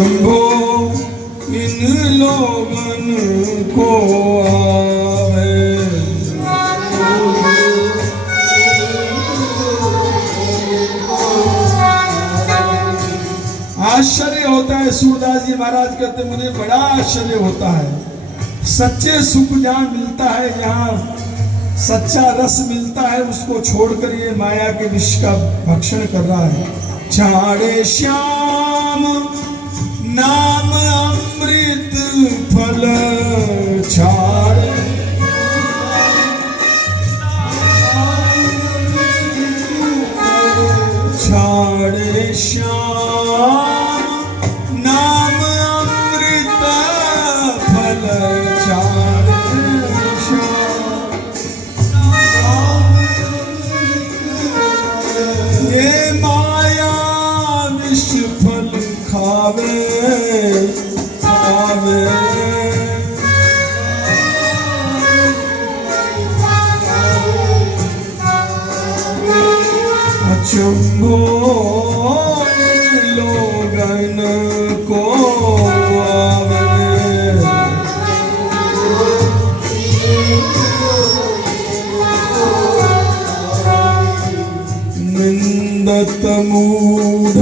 शंभो इन लोगन को आवे। आश्चर्य होता है, सूरदास जी महाराज कहते मुझे बड़ा आश्चर्य होता है। सच्चे सुख जहाँ मिलता है, जहाँ सच्चा रस मिलता है, उसको छोड़कर ये माया के विष का भक्षण कर रहा है। छाड़े श्याम नाम अमृत फल, छाड़े छाड़े श्याम नाम अमृत फल, छाड़े श्याम ये माया विष फल खावे खावे। अचंभो लोगन को आवे। निंदत मूढ़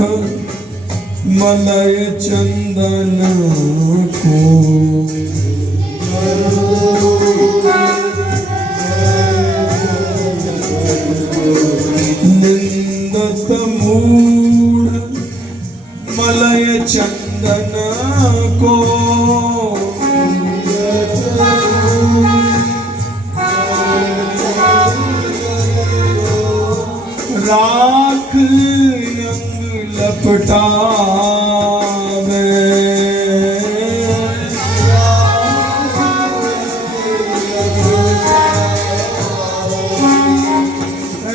मलय चंदन को, निंदत मूढ़ मलय चंदन को, राख अंग लपटावे।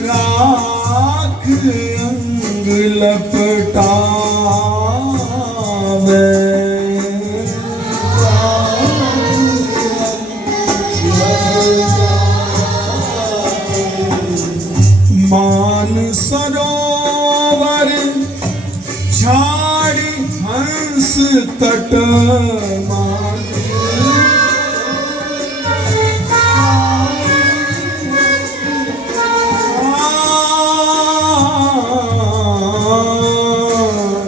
राख अंग लपटावे। मान सरोवर छाड़ी हंस तट, मान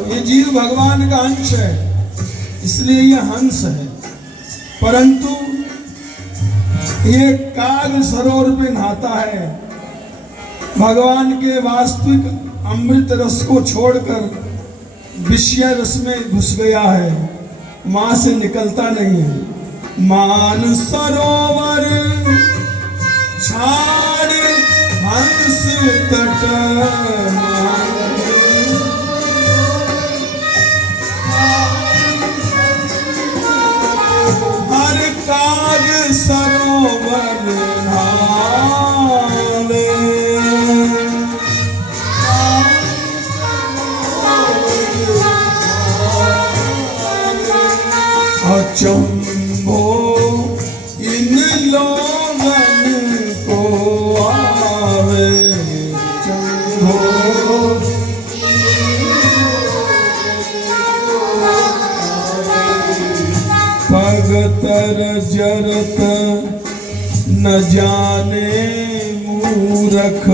ये जीव भगवान का अंश है, इसलिए ये हंस है। परंतु ये काग सरोवर पे नहाता है, भगवान के वास्तविक अमृत रस को छोड़कर विषय रस में घुस गया है, मां से निकलता नहीं है। मान सरोवर छाड़ हंस तट, हर काग सरोवर नाले। अचंभो इन लोगन को आवे। चंभो पगतर जरत न जाने मूरख,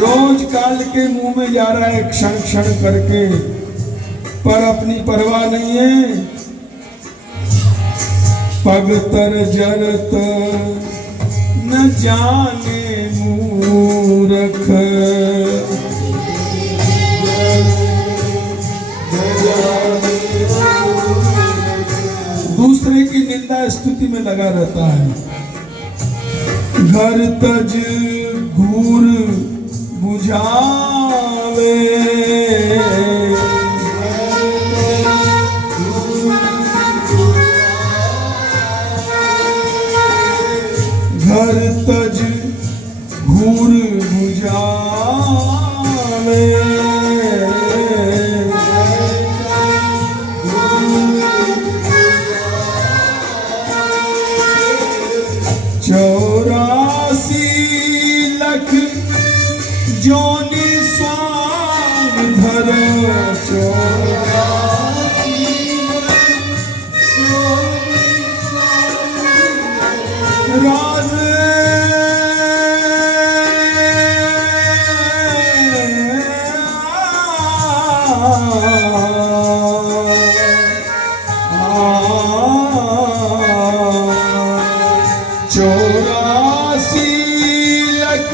रोज काल के मुंह में जा रहा है क्षण क्षण करके, पर अपनी परवाह नहीं है। पगतर जरत न जाने मूरख, दूसरे की निंदा स्तुति में लगा रहता है। घर तज घूर बुझावे, घर तज घूर बुझावे। जोनि स्वांग धर राज चौरासी लख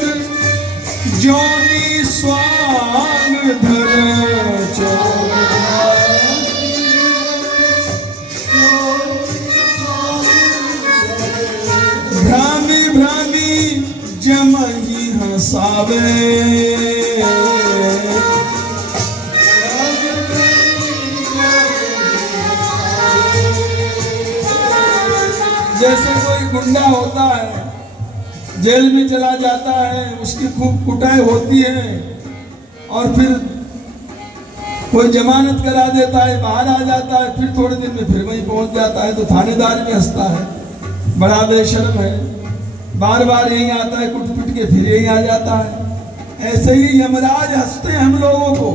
जोनि स्वांग धर भ्रामी भ्रामी जमही हंसावे जैसे कोई गुंडा होता है, जेल में चला जाता है, उसकी खूब कुटाई होती है और फिर कोई जमानत करा देता है, बाहर आ जाता है, फिर थोड़े दिन में फिर वहीं पहुंच जाता है तो थानेदार भी हंसता है, बड़ा बेशर्म है, बार बार यहीं आता है, कुट पिट के फिर यहीं आ जाता है। ऐसे ही यमराज हंसते हैं हम लोगों को,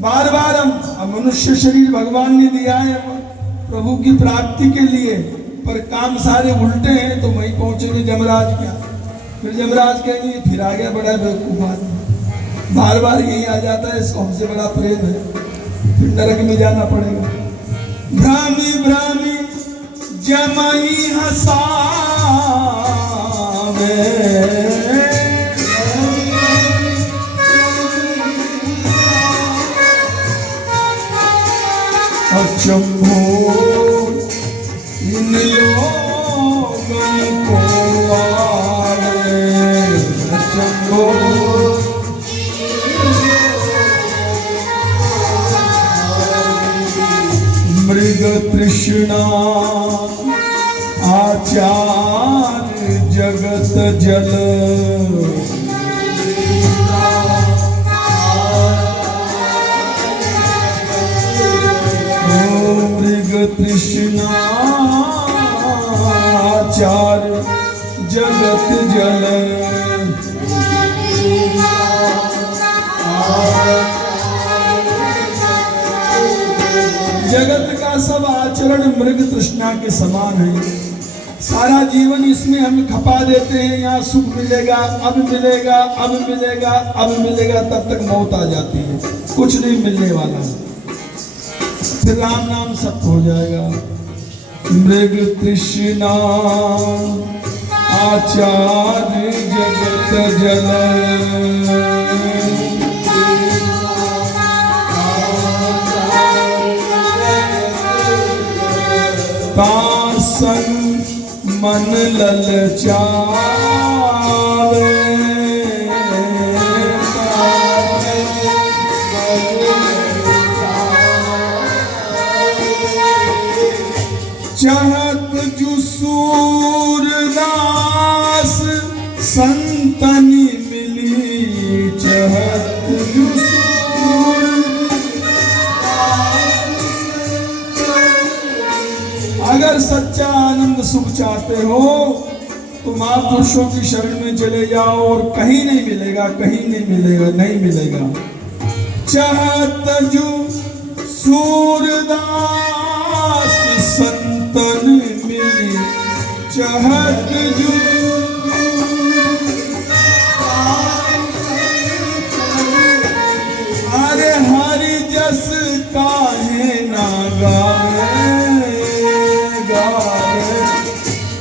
बार बार हम मनुष्य शरीर भगवान ने दिया है प्रभु की प्राप्ति के लिए, पर काम सारे उल्टे हैं तो वहीं पहुंचेंगे यमराज क्या, फिर यमराज कहेंगे फिर आ गया बड़ा बेवकूफ आदमी, बार बार यही आ जाता है, इसको हमसे बड़ा प्रेम है, फिर नरक में जाना पड़ेगा। भ्रामी भ्रामी जमई हंसावे अचंभो इन लोगों को आवे अचंभो मृग तृष्णा आचार्य जगत जल मृग तृष्णा आचार्य जगत जल जगत का सब आचरण मृग तृष्णा के समान है, सारा जीवन इसमें हम खपा देते हैं, यहाँ सुख मिलेगा, अब मिलेगा, अब मिलेगा, अब मिलेगा, तब तक मौत आ जाती है, कुछ नहीं मिलने वाला, फिर राम नाम सब हो जाएगा। मृग तृष्णा आचार्य जगत जल पासन मन ललचावे चाहत जो सूरदास संतनि मिली चाहत जो अगर सच्चा आनंद सुख चाहते हो तो महापुरुषों की शरण में चले जाओ और कहीं नहीं मिलेगा, कहीं नहीं मिलेगा, नहीं मिलेगा। चाहत जो सूरदास संतन मिली चाहत जो अरे हरि जस काहे ना गावे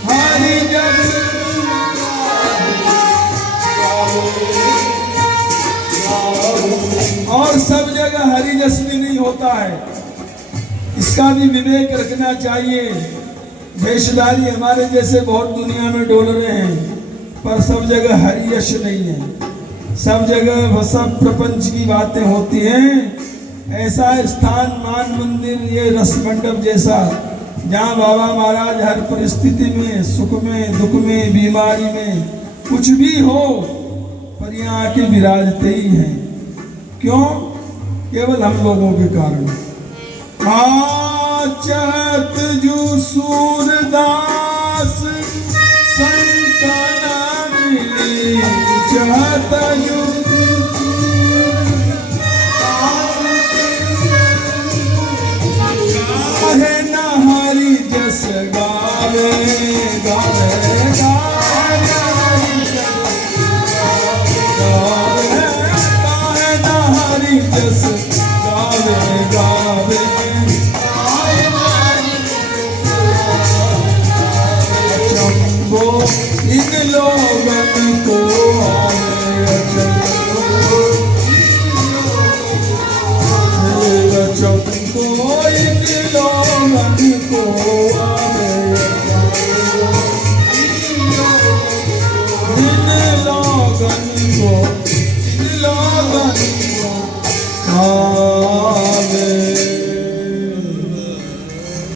हरि जस और सब जगह हरि जस भी नहीं होता है, इसका भी विवेक रखना चाहिए। वेशधारी हमारे जैसे बहुत दुनिया में डोल रहे हैं, पर सब जगह हरि यश नहीं है, सब जगह सब प्रपंच की बातें होती हैं। ऐसा स्थान मान मंदिर ये रस मंडप जैसा जहाँ बाबा महाराज हर परिस्थिति में, सुख में, दुख में, बीमारी में, कुछ भी हो पर यहाँ आके विराजते ही हैं। क्यों? केवल हम लोगों के कारण। चाहत जो सूरदास